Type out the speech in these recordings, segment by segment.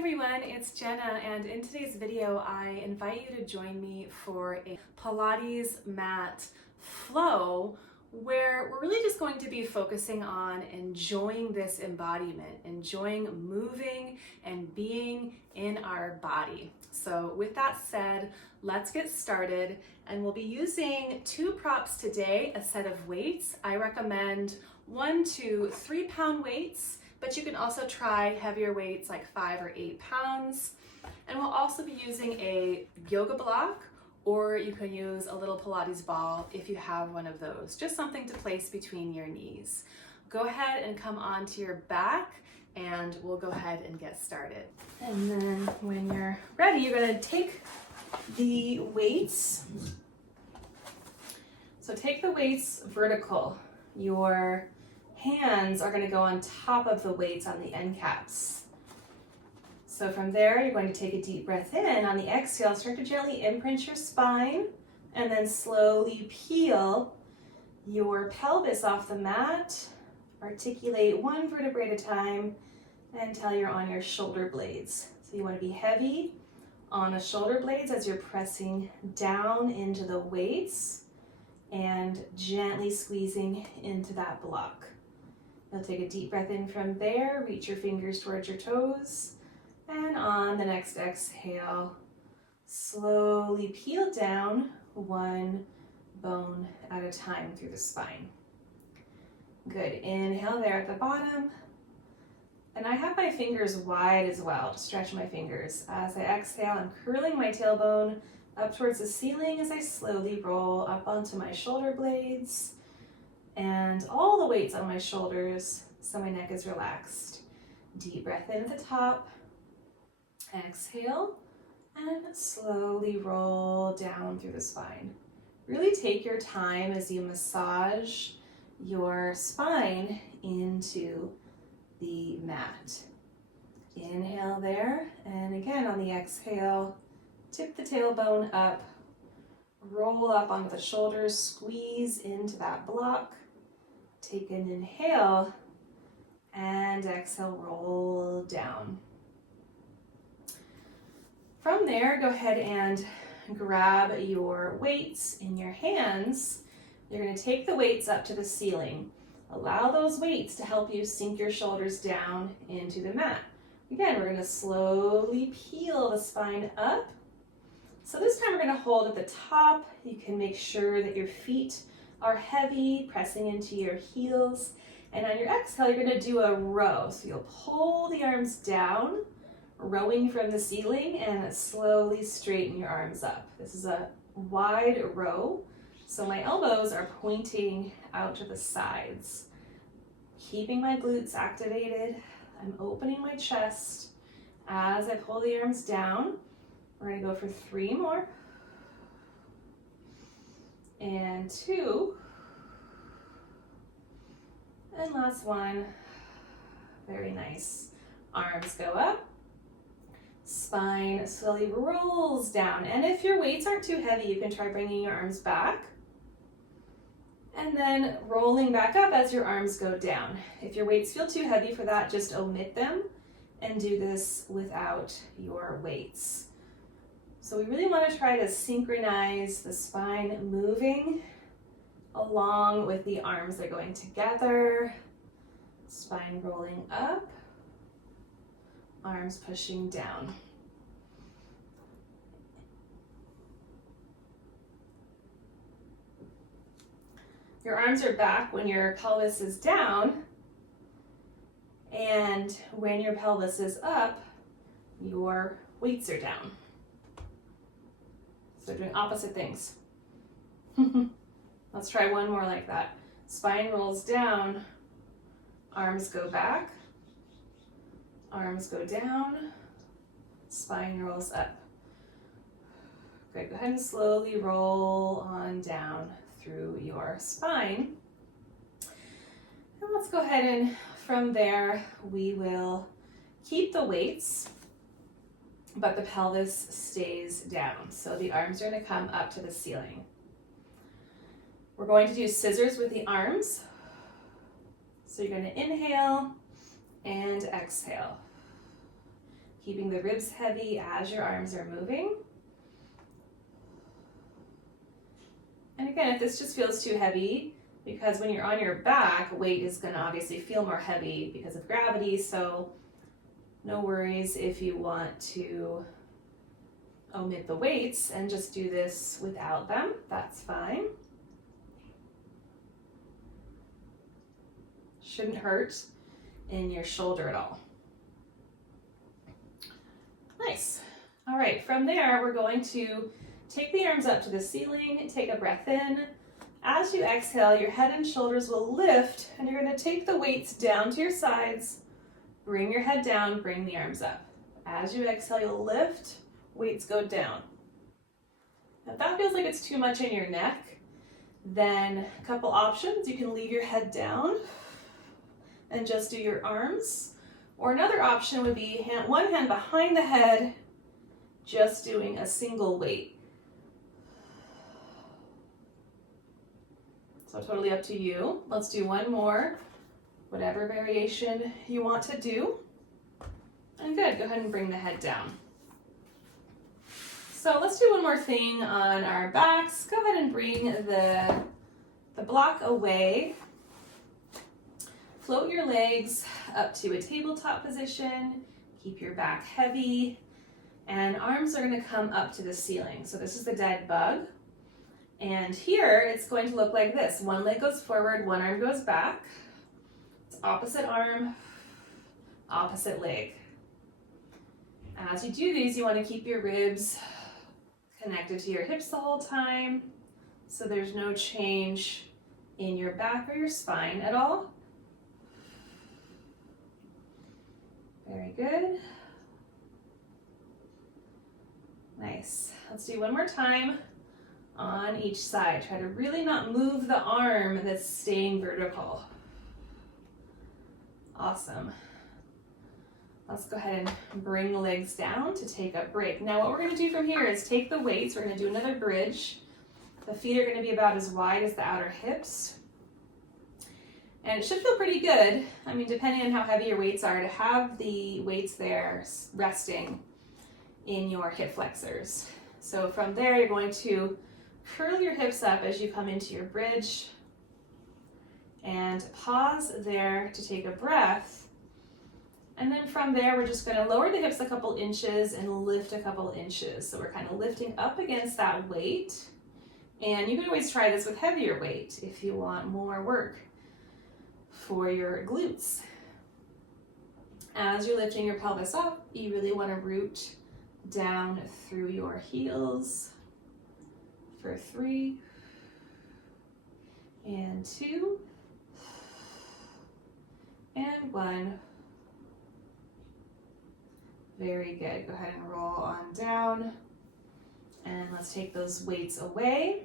everyone, it's Jenna, and in today's video I invite you to join me for a Pilates mat flow where we're really just going to be focusing on enjoying this embodiment, enjoying moving and being in our body. So with that said, let's get started, and we'll be using two props today, a set of weights. I recommend 1 to 3 pound weights, but you can also try heavier weights like 5 or 8 pounds. And we'll also be using a yoga block, or you can use a little Pilates ball if you have one of those, just something to place between your knees. Go ahead and come onto your back and we'll go ahead and get started. And then when you're ready, you're gonna take the weights. So take the weights vertical. Your hands are going to go on top of the weights on the end caps. So from there, you're going to take a deep breath in. On the exhale, start to gently imprint your spine and then slowly peel your pelvis off the mat. Articulate one vertebrae at a time until you're on your shoulder blades. So you want to be heavy on the shoulder blades as you're pressing down into the weights and gently squeezing into that block. You'll take a deep breath in from there, reach your fingers towards your toes, and on the next exhale, slowly peel down one bone at a time through the spine. Good, inhale there at the bottom, and I have my fingers wide as well to stretch my fingers. As I exhale, I'm curling my tailbone up towards the ceiling as I slowly roll up onto my shoulder blades and all the weights on my shoulders so my neck is relaxed. Deep breath in at the top, exhale, and slowly roll down through the spine. Really take your time as you massage your spine into the mat. Inhale there, and again on the exhale, tip the tailbone up, roll up onto the shoulders, squeeze into that block. Take an inhale and exhale, roll down. From there, go ahead and grab your weights in your hands. You're going to take the weights up to the ceiling. Allow those weights to help you sink your shoulders down into the mat. Again, we're going to slowly peel the spine up. So this time we're going to hold at the top. You can make sure that your feet are heavy, pressing into your heels. And on your exhale, you're going to do a row. So you'll pull the arms down, rowing from the ceiling, and slowly straighten your arms up. This is a wide row, so my elbows are pointing out to the sides. Keeping my glutes activated, I'm opening my chest as I pull the arms down. We're going to go for 3 more. And 2. And last one. Very nice. Arms go up. Spine slowly rolls down. And if your weights aren't too heavy, you can try bringing your arms back. And then rolling back up as your arms go down. If your weights feel too heavy for that, just omit them and do this without your weights. So we really want to try to synchronize the spine moving along with the arms. They're going together, spine rolling up, arms pushing down. Your arms are back when your pelvis is down, and when your pelvis is up, your weights are down. So doing opposite things. Let's try one more like that. Spine rolls down, arms go back, arms go down, spine rolls up. Good, go ahead and slowly roll on down through your spine. And let's go ahead and from there, we will keep the weights, but the pelvis stays down. So the arms are going to come up to the ceiling. We're going to do scissors with the arms. So you're going to inhale and exhale. keeping the ribs heavy as your arms are moving. And again, if this just feels too heavy, because when you're on your back, weight is going to obviously feel more heavy because of gravity, so no worries if you want to omit the weights and just do this without them, that's fine. Shouldn't hurt in your shoulder at all. Nice. All right, from there, we're going to take the arms up to the ceiling, take a breath in. As you exhale, your head and shoulders will lift, and you're going to take the weights down to your sides, bring your head down, bring the arms up. As you exhale, you'll lift, weights go down. Now, if that feels like it's too much in your neck, then a couple options. You can leave your head down and just do your arms. Or another option would be one hand behind the head, just doing a single weight. So totally up to you. Let's do one more, whatever variation you want to do. And good, go ahead and bring the head down. So let's do one more thing on our backs. Go ahead and bring the block away. Float your legs up to a tabletop position. Keep your back heavy. And arms are going to come up to the ceiling. So this is the dead bug. And here it's going to look like this. One leg goes forward, one arm goes back. It's opposite arm, opposite leg. As you do these, you want to keep your ribs connected to your hips the whole time, so there's no change in your back or your spine at all. Very good. Nice. Let's do one more time on each side. Try to really not move the arm that's staying vertical. Awesome. Let's go ahead and bring the legs down to take a break. Now what we're going to do from here is take the weights. We're going to do another bridge. The feet are going to be about as wide as the outer hips. And it should feel pretty good, I mean, depending on how heavy your weights are, to have the weights there resting in your hip flexors. So from there, you're going to curl your hips up as you come into your bridge and pause there to take a breath. And then from there, we're just going to lower the hips a couple inches and lift a couple inches. So we're kind of lifting up against that weight. And you can always try this with heavier weight if you want more work for your glutes. As you're lifting your pelvis up, you really want to root down through your heels for 3 and 2 and 1. Very good. Go ahead and roll on down. And let's take those weights away.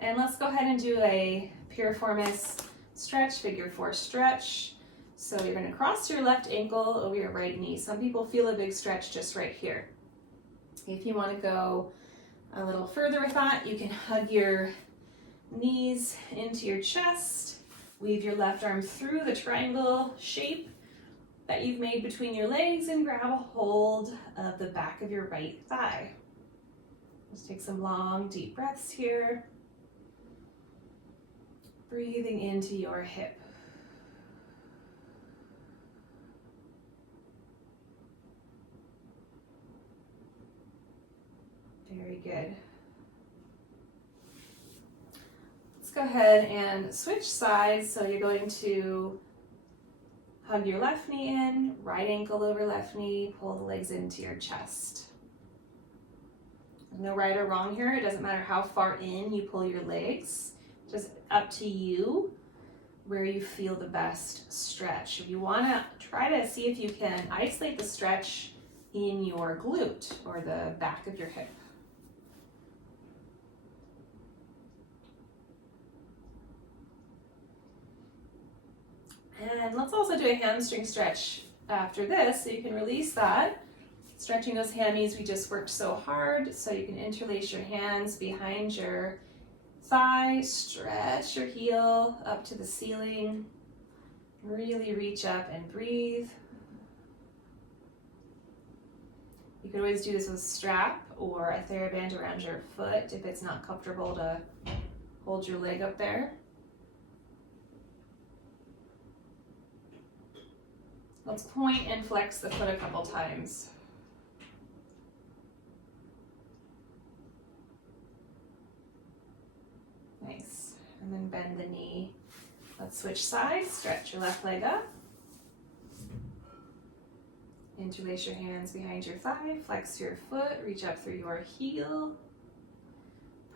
And let's go ahead and do a piriformis stretch, figure 4 stretch. So you're going to cross your left ankle over your right knee. Some people feel a big stretch just right here. If you want to go a little further with that, you can hug your knees into your chest, weave your left arm through the triangle shape that you've made between your legs and grab a hold of the back of your right thigh. Just take some long, deep breaths here. Breathing into your hip. Very good. Let's go ahead and switch sides. So you're going to hug your left knee in, right ankle over left knee, pull the legs into your chest. There's no right or wrong here. It doesn't matter how far in you pull your legs. Just up to you where you feel the best stretch. If you want to try to see if you can isolate the stretch in your glute or the back of your hip. And let's also do a hamstring stretch after this, so you can release that. Stretching those hammies we just worked so hard, so you can interlace your hands behind your thigh, stretch your heel up to the ceiling. Really reach up and breathe. You could always do this with a strap or a TheraBand around your foot if it's not comfortable to hold your leg up there. Let's point and flex the foot a couple times. Nice. And then bend the knee. Let's switch sides. Stretch your left leg up. Interlace your hands behind your thigh. Flex your foot. Reach up through your heel.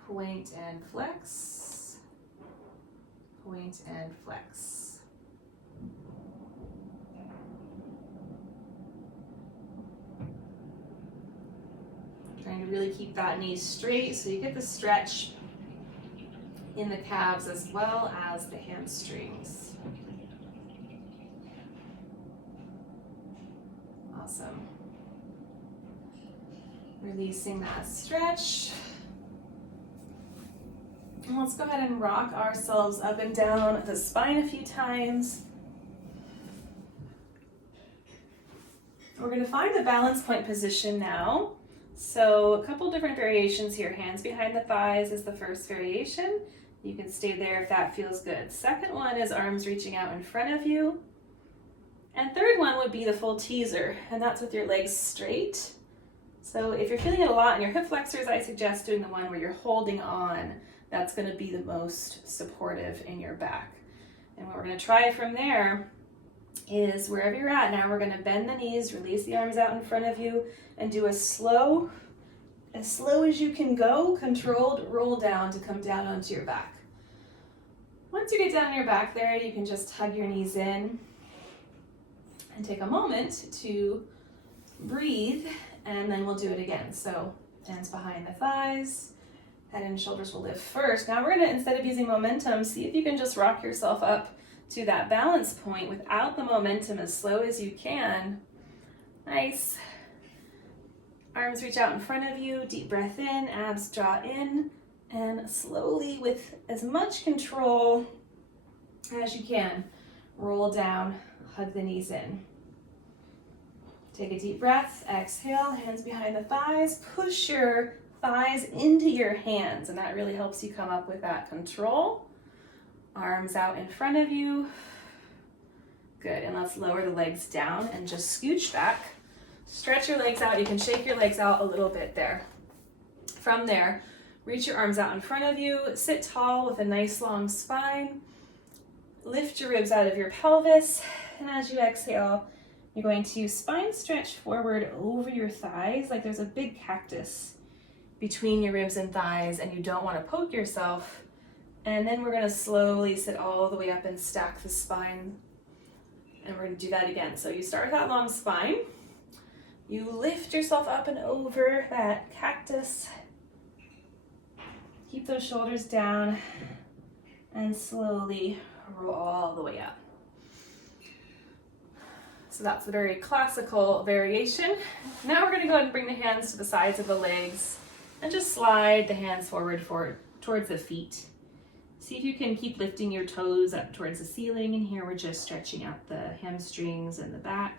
Point and flex. Point and flex. Trying to really keep that knee straight so you get the stretch in the calves as well as the hamstrings. Awesome. Releasing that stretch. And let's go ahead and rock ourselves up and down the spine a few times. We're going to find the balance point position now. So a couple different variations here. Hands behind the thighs is the first variation. You can stay there if that feels good. Second one is arms reaching out in front of you. And third one would be the full teaser, and that's with your legs straight. So if you're feeling it a lot in your hip flexors, I suggest doing the one where you're holding on. That's going to be the most supportive in your back. And what we're going to try from there is wherever you're at now, we're going to bend the knees, release the arms out in front of you, and do as slow as you can go, controlled roll down to come down onto your back. Once you get down on your back there, you can just hug your knees in and take a moment to breathe, and then we'll do it again. So hands behind the thighs, head and shoulders will lift first. Now we're going to, instead of using momentum, see if you can just rock yourself up to that balance point without the momentum, as slow as you can. Nice. Arms reach out in front of you, deep breath in, abs draw in, and slowly, with as much control as you can, roll down, hug the knees in. Take a deep breath, exhale, hands behind the thighs, push your thighs into your hands, and that really helps you come up with that control. Arms out in front of you. Good, and let's lower the legs down and just scooch back. Stretch your legs out. You can shake your legs out a little bit there. From there, reach your arms out in front of you. Sit tall with a nice long spine. Lift your ribs out of your pelvis. And as you exhale, you're going to spine stretch forward over your thighs like there's a big cactus between your ribs and thighs, and you don't want to poke yourself. And then we're going to slowly sit all the way up and stack the spine. And we're going to do that again. So you start with that long spine. You lift yourself up and over that cactus. Keep those shoulders down and slowly roll all the way up. So that's the very classical variation. Now we're going to go ahead and bring the hands to the sides of the legs and just slide the hands forward towards the feet. See if you can keep lifting your toes up towards the ceiling, and here we're just stretching out the hamstrings and the back.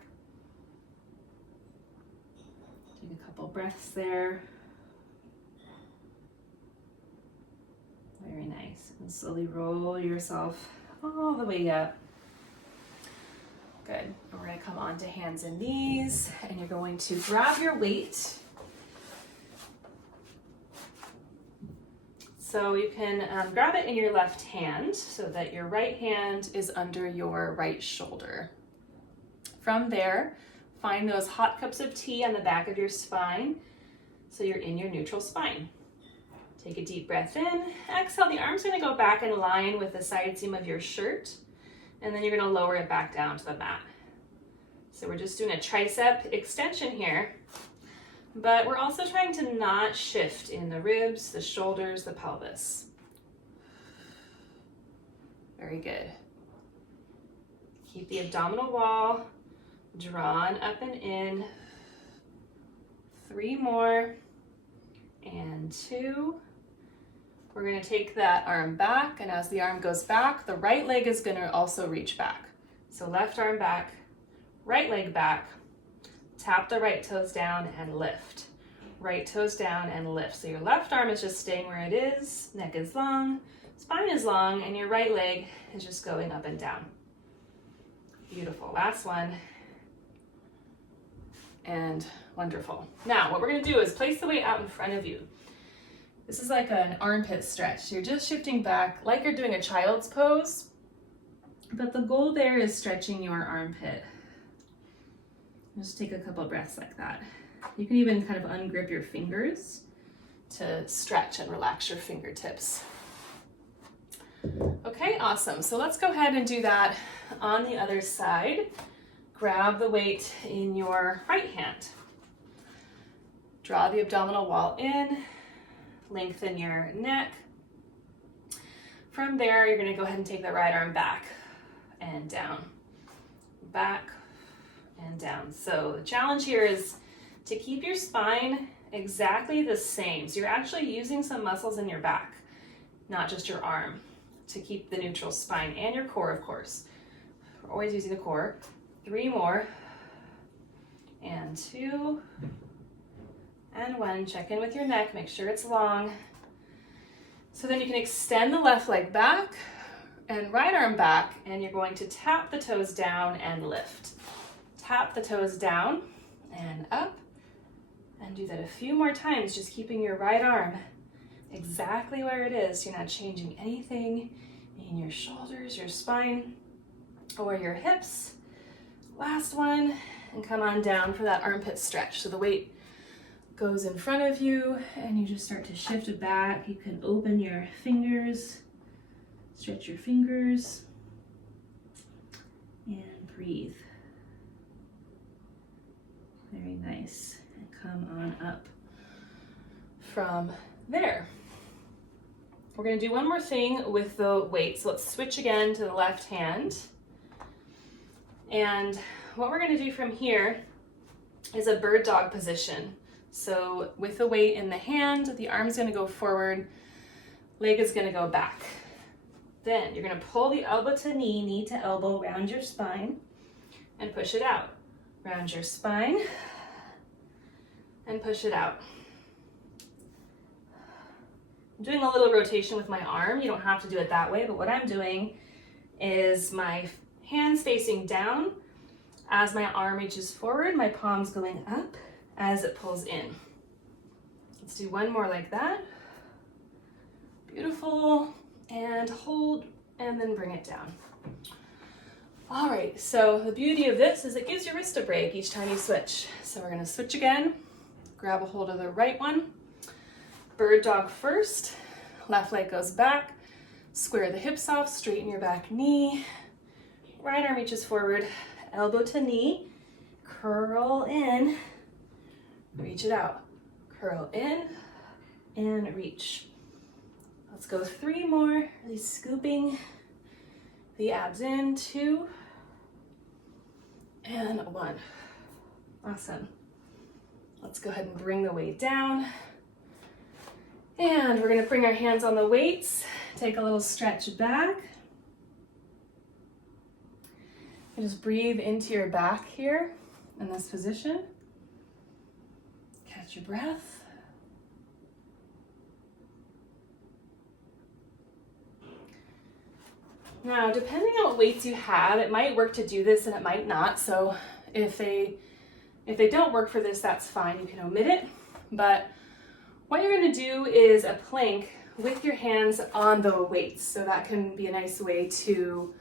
Take a couple breaths there. Very nice. And slowly roll yourself all the way up. Good. And we're going to come on to hands and knees, and you're going to grab your weight. So you can grab it in your left hand so that your right hand is under your right shoulder. From there, find those hot cups of tea on the back of your spine so you're in your neutral spine. Take a deep breath in. Exhale, the arm's going to go back in line with the side seam of your shirt, and then you're going to lower it back down to the mat. So we're just doing a tricep extension here. But we're also trying to not shift in the ribs, the shoulders, the pelvis. Very good. Keep the abdominal wall drawn up and in. 3 more. And 2. We're going to take that arm back, and as the arm goes back, the right leg is going to also reach back. So left arm back, right leg back. Tap the right toes down and lift. Right toes down and lift. So your left arm is just staying where it is, neck is long, spine is long, and your right leg is just going up and down. Beautiful. Last one. And wonderful. Now, what we're going to do is place the weight out in front of you. This is like an armpit stretch. You're just shifting back like you're doing a child's pose, but the goal there is stretching your armpit. Just take a couple breaths like that. You can even kind of ungrip your fingers to stretch and relax your fingertips. Okay, awesome. So let's go ahead and do that on the other side. Grab the weight in your right hand. Draw the abdominal wall in, lengthen your neck. From there, you're going to go ahead and take the right arm back and down, back and down. So the challenge here is to keep your spine exactly the same. So you're actually using some muscles in your back, not just your arm, to keep the neutral spine and your core, of course. We're always using the core. 3 more, and 2, and 1. Check in with your neck, make sure it's long. So then you can extend the left leg back and right arm back, and you're going to tap the toes down and lift. Tap the toes down and up, and do that a few more times, just keeping your right arm exactly where it is. You're not changing anything in your shoulders, your spine, or your hips. Last one, and come on down for that armpit stretch. So the weight goes in front of you, and you just start to shift it back. You can open your fingers, stretch your fingers, and breathe. Very nice. And come on up from there. We're going to do one more thing with the weight. So let's switch again to the left hand. And what we're going to do from here is a bird dog position. So with the weight in the hand, the arm's going to go forward, leg is going to go back. Then you're going to pull the elbow to knee, knee to elbow, round your spine, and push it out. Round your spine, and push it out. I'm doing a little rotation with my arm. You don't have to do it that way, but what I'm doing is my hands facing down. As my arm reaches forward, my palm's going up as it pulls in. Let's do one more like that. Beautiful. And hold, and then bring it down. All right, so the beauty of this is it gives your wrist a break each time you switch. So we're gonna switch again. Grab a hold of the right one. Bird dog first. Left leg goes back. Square the hips off, straighten your back knee. Right arm reaches forward, elbow to knee, curl in, reach it out. Curl in and reach. Let's go 3 more, really scooping the abs in, 2 and 1. Awesome. Let's go ahead and bring the weight down. And we're gonna bring our hands on the weights, take a little stretch back. And just breathe into your back here in this position. Catch your breath. Now, depending on what weights you have, it might work to do this and it might not. So if they don't work for this, that's fine. You can omit it. But what you're going to do is a plank with your hands on the weights. So that can be a nice way to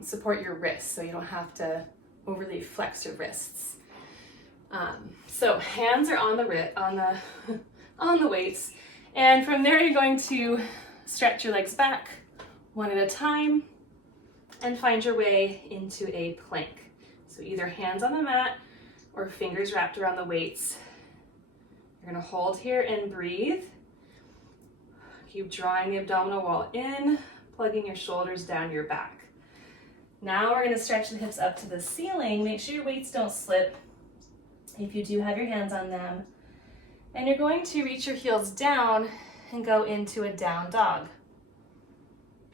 support your wrists, so you don't have to overly flex your wrists. So hands are on the on the weights, and from there you're going to stretch your legs back one at a time and find your way into a plank. So either hands on the mat or fingers wrapped around the weights. You're going to hold here and breathe. Keep drawing the abdominal wall in, plugging your shoulders down your back. Now we're going to stretch the hips up to the ceiling. Make sure your weights don't slip if you do have your hands on them. And you're going to reach your heels down and go into a down dog.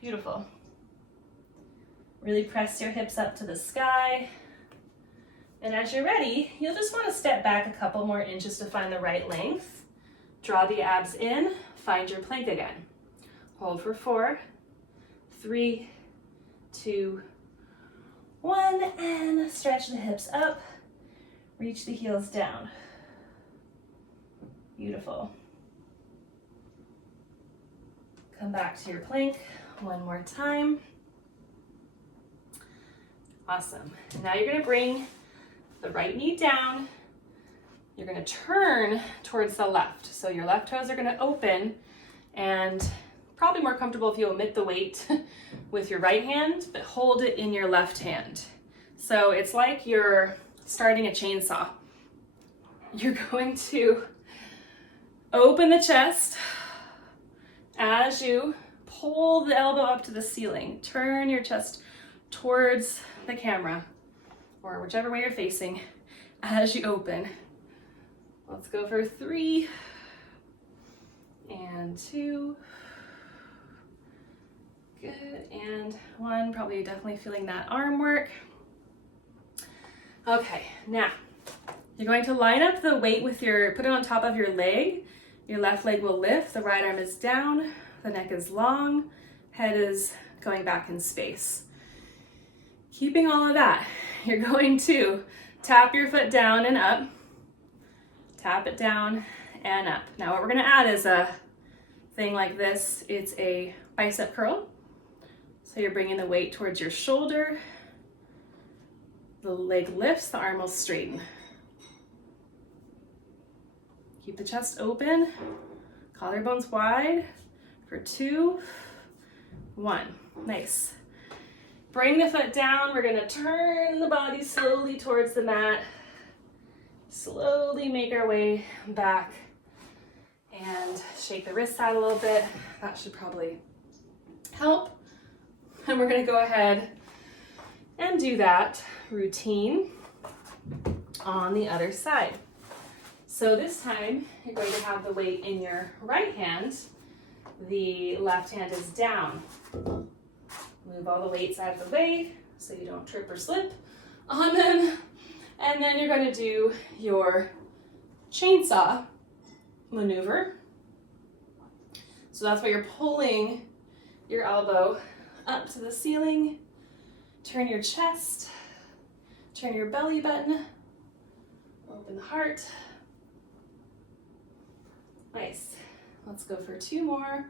Beautiful. Really press your hips up to the sky. And as you're ready, you'll just want to step back a couple more inches to find the right length. Draw the abs in, find your plank again. Hold for 4, 3, 2, 1, and stretch the hips up. Reach the heels down. Beautiful. Come back to your plank one more time. Awesome. Now you're going to bring the right knee down. You're going to turn towards the left. So your left toes are going to open, and probably more comfortable if you omit the weight with your right hand, but hold it in your left hand. So it's like you're starting a chainsaw. You're going to open the chest as you pull the elbow up to the ceiling. Turn your chest towards the camera or whichever way you're facing as you open. Let's go for 3 and 2. Good, and 1. Probably definitely feeling that arm work. Okay, now you're going to line up the weight with put it on top of your leg. Your left leg will lift, the right arm is down, the neck is long, head is going back in space. Keeping all of that, you're going to tap your foot down and up, tap it down and up. Now what we're gonna add is a thing like this. It's a bicep curl. So you're bringing the weight towards your shoulder, the leg lifts, the arm will straighten. Keep the chest open, collarbones wide for 2, 1. Nice. Bring the foot down. We're gonna turn the body slowly towards the mat. Slowly make our way back and shake the wrists out a little bit. That should probably help. And we're gonna go ahead and do that routine on the other side. So this time, you're going to have the weight in your right hand. The left hand is down. Move all the weights out of the way so you don't trip or slip on them. And then you're going to do your chainsaw maneuver. So that's where you're pulling your elbow up to the ceiling. Turn your chest, turn your belly button, open the heart. Nice. Let's go for 2 more.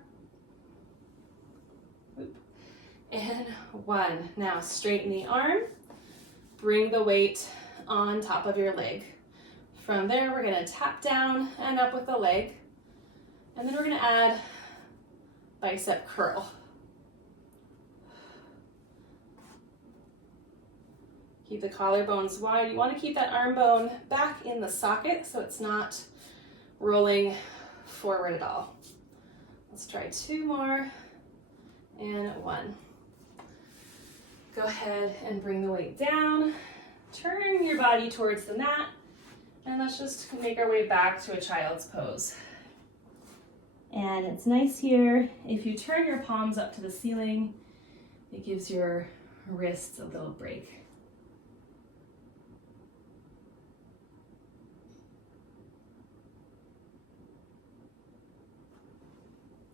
And 1. Now straighten the arm. Bring the weight on top of your leg. From there, we're going to tap down and up with the leg. And then we're going to add bicep curl. Keep the collarbones wide. You want to keep that arm bone back in the socket so it's not rolling forward at all. Let's try 2 more and 1. Go ahead and bring the weight down. Turn your body towards the mat, and let's just make our way back to a child's pose. And it's nice here, if you turn your palms up to the ceiling, it gives your wrists a little break.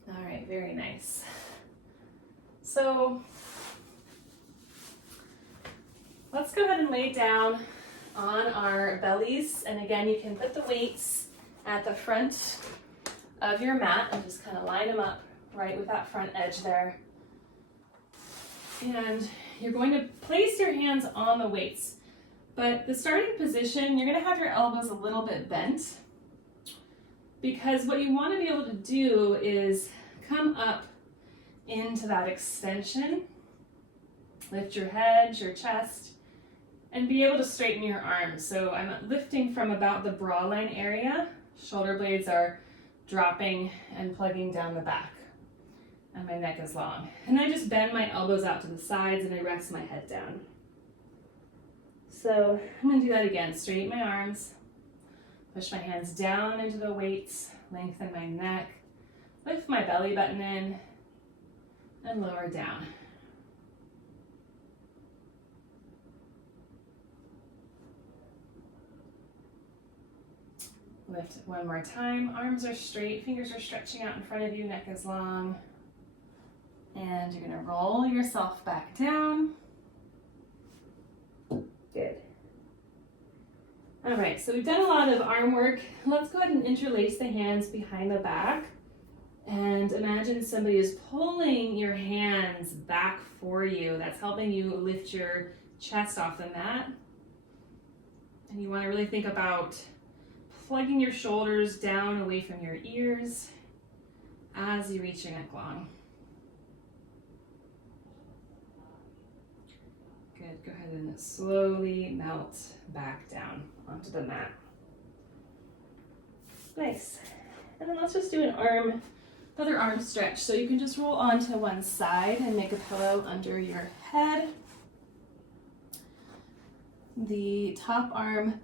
All right, very nice. So let's go ahead and lay down on our bellies. And again, you can put the weights at the front of your mat and just kind of line them up right with that front edge there. And you're going to place your hands on the weights. But the starting position, you're going to have your elbows a little bit bent, because what you want to be able to do is come up into that extension, lift your head, your chest, and be able to straighten your arms. So I'm lifting from about the bra line area. Shoulder blades are dropping and plugging down the back, and my neck is long. And I just bend my elbows out to the sides and I rest my head down. So I'm going to do that again. Straighten my arms, push my hands down into the weights, lengthen my neck, lift my belly button in, and lower down. Lift one more time. Arms are straight, fingers are stretching out in front of you, neck is long. And you're gonna roll yourself back down. Good. All right, so we've done a lot of arm work. Let's go ahead and interlace the hands behind the back. And imagine somebody is pulling your hands back for you. That's helping you lift your chest off the mat. And you wanna really think about plugging your shoulders down away from your ears as you reach your neck long. Good, go ahead and slowly melt back down onto the mat. Nice. And then let's just do another arm stretch. So you can just roll onto one side and make a pillow under your head. The top arm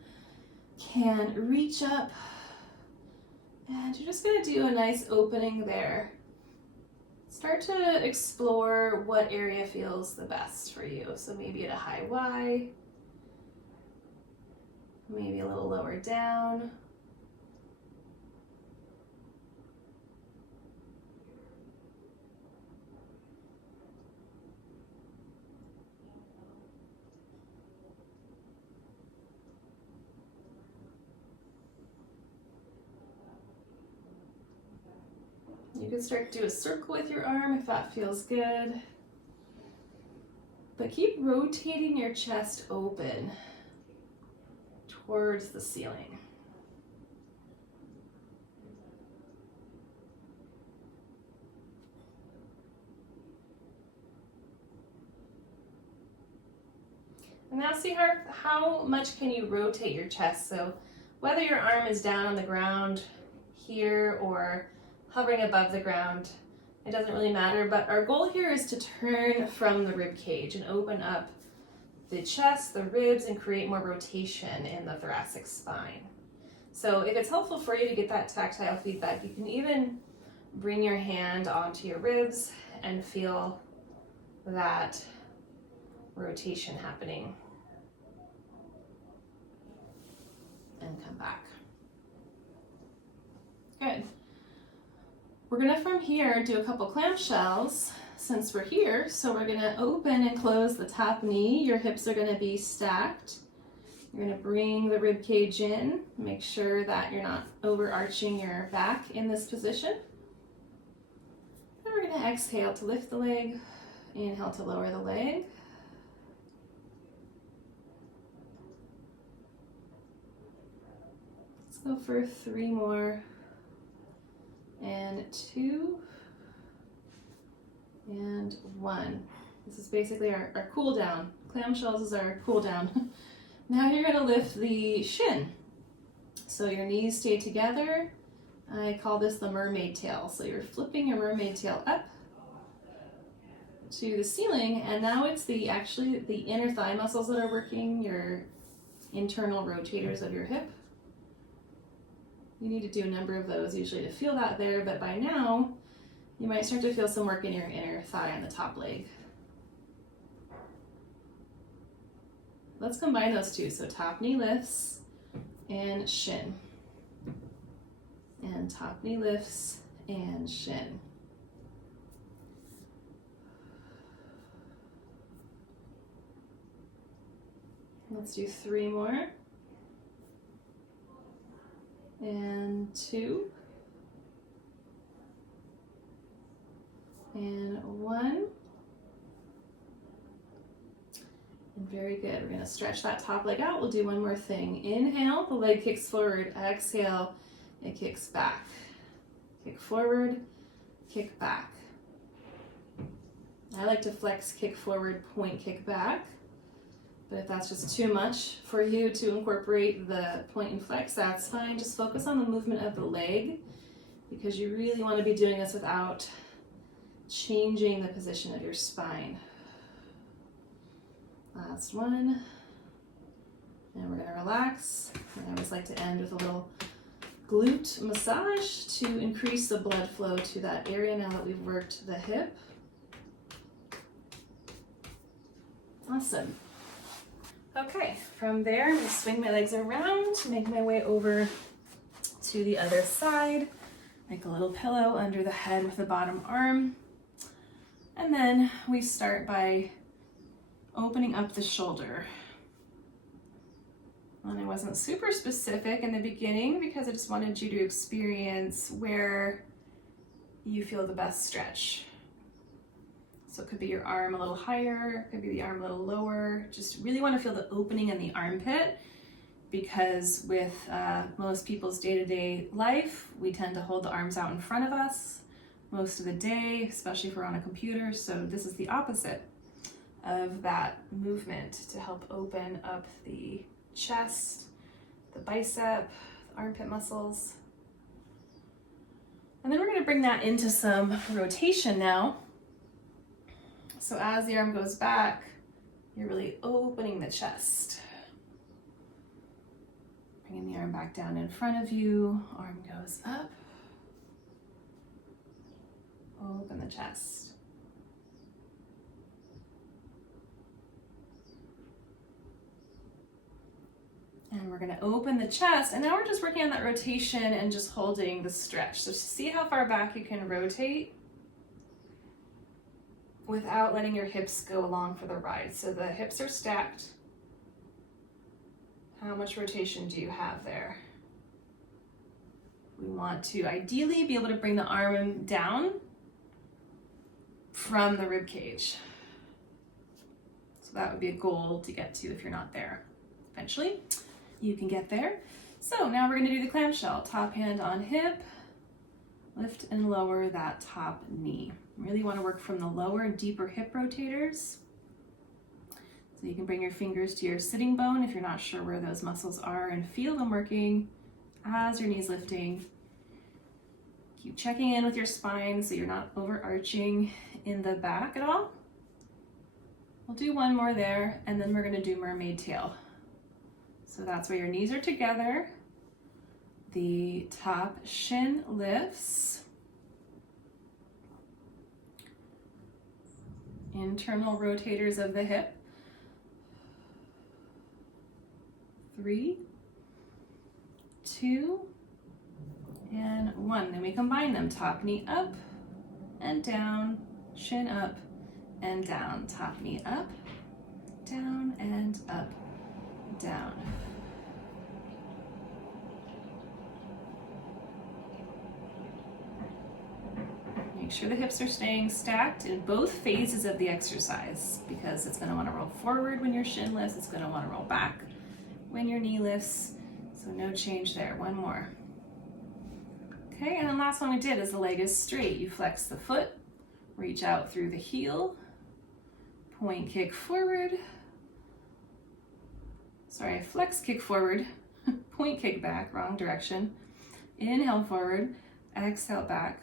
can reach up, and you're just going to do a nice opening there. Start to explore what area feels the best for you. So maybe at a high Y, maybe a little lower down. You can start to do a circle with your arm if that feels good. But keep rotating your chest open towards the ceiling. And now see how much can you rotate your chest. So whether your arm is down on the ground here or hovering above the ground, it doesn't really matter, but our goal here is to turn from the rib cage and open up the chest, the ribs, and create more rotation in the thoracic spine. So if it's helpful for you to get that tactile feedback, you can even bring your hand onto your ribs and feel that rotation happening. And come back. Good. We're gonna from here do a couple clamshells since we're here. So we're gonna open and close the top knee. Your hips are gonna be stacked. You're gonna bring the rib cage in. Make sure that you're not overarching your back in this position. And we're gonna exhale to lift the leg. Inhale to lower the leg. Let's go for 3 more. And 2, and 1. This is basically our cool down. Clamshells is our cool down. Now you're gonna lift the shin. So your knees stay together. I call this the mermaid tail. So you're flipping your mermaid tail up to the ceiling, and now it's actually the inner thigh muscles that are working, your internal rotators of your hip. You need to do a number of those usually to feel that there, but by now, you might start to feel some work in your inner thigh on the top leg. Let's combine those two. So top knee lifts and shin. And top knee lifts and shin. Let's do 3 more. And 2. And 1. And very good. We're going to stretch that top leg out. We'll do one more thing. Inhale, the leg kicks forward. Exhale, it kicks back. Kick forward, kick back. I like to flex, kick forward, point, kick back. But if that's just too much for you to incorporate the point and flex, that's fine. Just focus on the movement of the leg because you really want to be doing this without changing the position of your spine. Last one. And we're going to relax. And I always like to end with a little glute massage to increase the blood flow to that area now that we've worked the hip. Awesome. Okay, from there, I'm going to swing my legs around, make my way over to the other side, like a little pillow under the head with the bottom arm. And then we start by opening up the shoulder. And I wasn't super specific in the beginning because I just wanted you to experience where you feel the best stretch. So it could be your arm a little higher, it could be the arm a little lower. Just really want to feel the opening in the armpit, because with most people's day-to-day life, we tend to hold the arms out in front of us most of the day, especially if we're on a computer. So this is the opposite of that movement to help open up the chest, the bicep, the armpit muscles. And then we're going to bring that into some rotation now. So as the arm goes back, you're really opening the chest. Bringing the arm back down in front of you, arm goes up. Open the chest. And we're going to open the chest, and now we're just working on that rotation and just holding the stretch. So see how far back you can rotate without letting your hips go along for the ride. So the hips are stacked. How much rotation do you have there? We want to ideally be able to bring the arm down from the rib cage. So that would be a goal to get to if you're not there. Eventually, you can get there. So now we're going to do the clamshell. Top hand on hip, lift and lower that top knee. Really want to work from the lower, deeper hip rotators. So you can bring your fingers to your sitting bone if you're not sure where those muscles are, and feel them working as your knee's lifting. Keep checking in with your spine so you're not overarching in the back at all. We'll do one more there, and then we're going to do mermaid tail. So that's where your knees are together. The top shin lifts. Internal rotators of the hip. 3, 2, and 1. Then we combine them. Top knee up and down, shin up and down. Top knee up, down, and up, down. Make sure the hips are staying stacked in both phases of the exercise, because it's going to want to roll forward when your shin lifts, it's going to want to roll back when your knee lifts, so no change there. One more. Okay, and then last one we did is the leg is straight. You flex the foot, reach out through the heel, point kick forward. Sorry, flex kick forward, point kick back, wrong direction. Inhale forward, exhale back.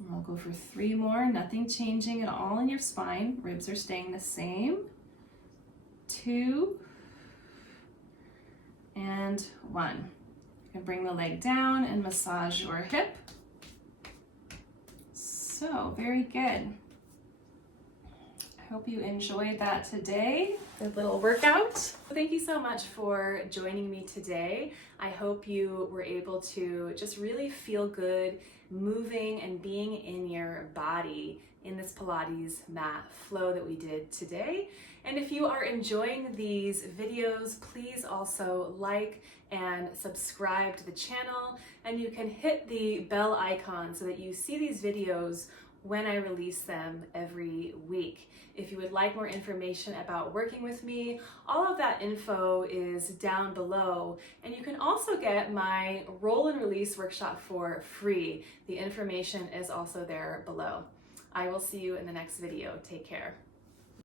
And we'll go for 3 more, nothing changing at all in your spine. Ribs are staying the same. 2, and 1. You can bring the leg down and massage your hip. So, very good. I hope you enjoyed that today, the little workout. Thank you so much for joining me today. I hope you were able to just really feel good moving and being in your body in this Pilates mat flow that we did today. And if you are enjoying these videos, please also like and subscribe to the channel, and you can hit the bell icon so that you see these videos when I release them every week. If you would like more information about working with me, all of that info is down below, and you can also get my roll and release workshop for free. The information is also there below. I will see you in the next video. Take care.